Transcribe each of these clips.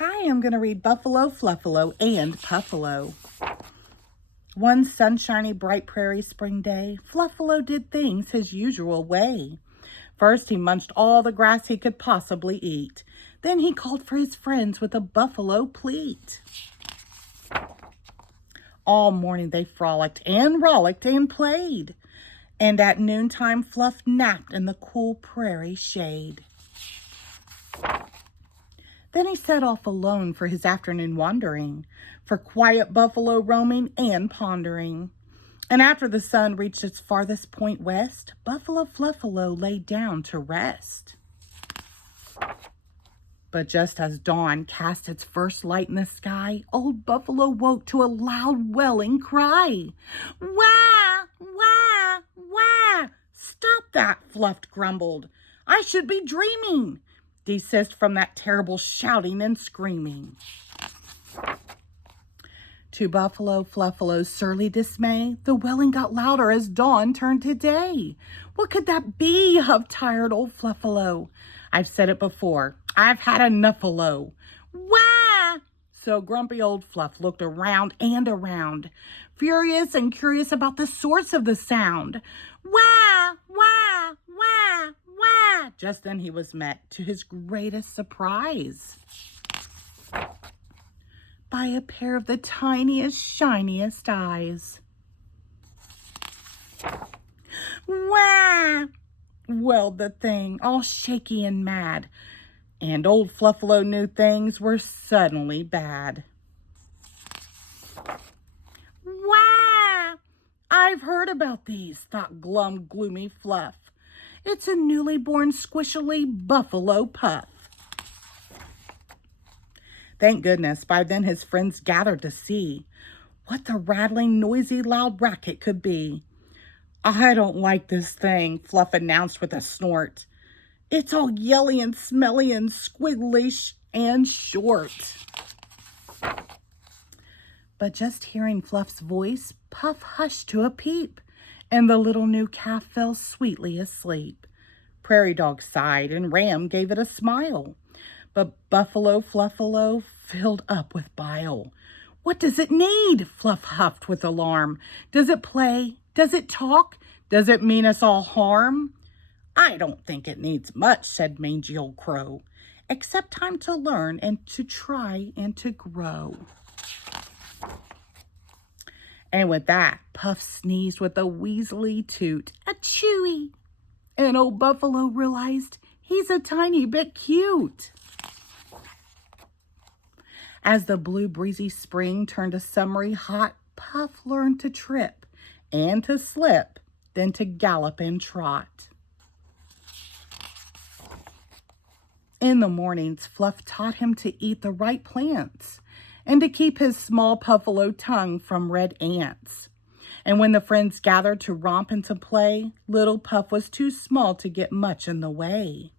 Hi, I'm going to read Buffalo, Fluffalo, and Puffalo. One sunshiny, bright prairie spring day, Fluffalo did things his usual way. First, he munched all the grass he could possibly eat. Then he called for his friends with a buffalo pleat. All morning they frolicked and rollicked and played. And at noontime, Fluff napped in the cool prairie shade. Then he set off alone for his afternoon wandering, for quiet buffalo roaming and pondering. And after the sun reached its farthest point west, Buffalo Fluffalo lay down to rest. But just as dawn cast its first light in the sky, old Buffalo woke to a loud welling cry. Wah! Wah! Wah! Stop that, Fluff grumbled. I should be dreaming. Desist from that terrible shouting and screaming. To Buffalo Fluffalo's surly dismay, the wailing got louder as dawn turned to day. What could that be? Huffed tired old Fluffalo. I've said it before. I've had enough-a-lo. Wah! So grumpy old Fluff looked around and around, furious and curious about the source of the sound. Wah! Wah! Wah! Wah! Just then he was met, to his greatest surprise, by a pair of the tiniest, shiniest eyes. Wah! Wailed the thing, all shaky and mad, and old Fluffalo knew things were suddenly bad. Wah! I've heard about these, thought gloomy Fluff. It's a newly born squishily buffalo puff. Thank goodness, by then his friends gathered to see what the rattling, noisy, loud racket could be. I don't like this thing, Fluff announced with a snort. It's all yelly and smelly and squiggly and short. But just hearing Fluff's voice, Puff hushed to a peep, and the little new calf fell sweetly asleep. Prairie Dog sighed, and Ram gave it a smile. But Buffalo Fluffalo filled up with bile. What does it need? Fluff huffed with alarm. Does it play? Does it talk? Does it mean us all harm? I don't think it needs much, said mangy old crow, except time to learn and to try and to grow. And with that, Puff sneezed with a weaselly toot, a chewy. And old Buffalo realized he's a tiny bit cute. As the blue breezy spring turned to summery hot, Puff learned to trip and to slip, then to gallop and trot. In the mornings, Fluff taught him to eat the right plants and to keep his small Puffalo tongue from red ants. And when the friends gathered to romp and to play, little Puff was too small to get much in the way.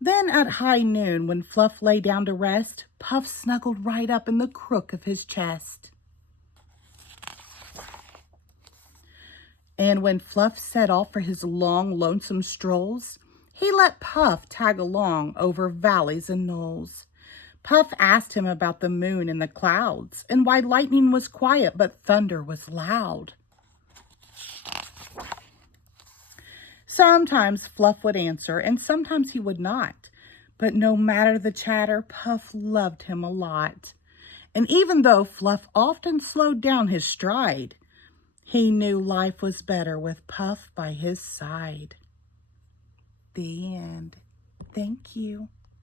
Then at high noon, when Fluff lay down to rest, Puff snuggled right up in the crook of his chest. And when Fluff set off for his long, lonesome strolls, he let Puff tag along over valleys and knolls. Puff asked him about the moon and the clouds, and why lightning was quiet but thunder was loud. Sometimes Fluff would answer, and sometimes he would not. But no matter the chatter, Puff loved him a lot. And even though Fluff often slowed down his stride, he knew life was better with Puff by his side. The end. Thank you.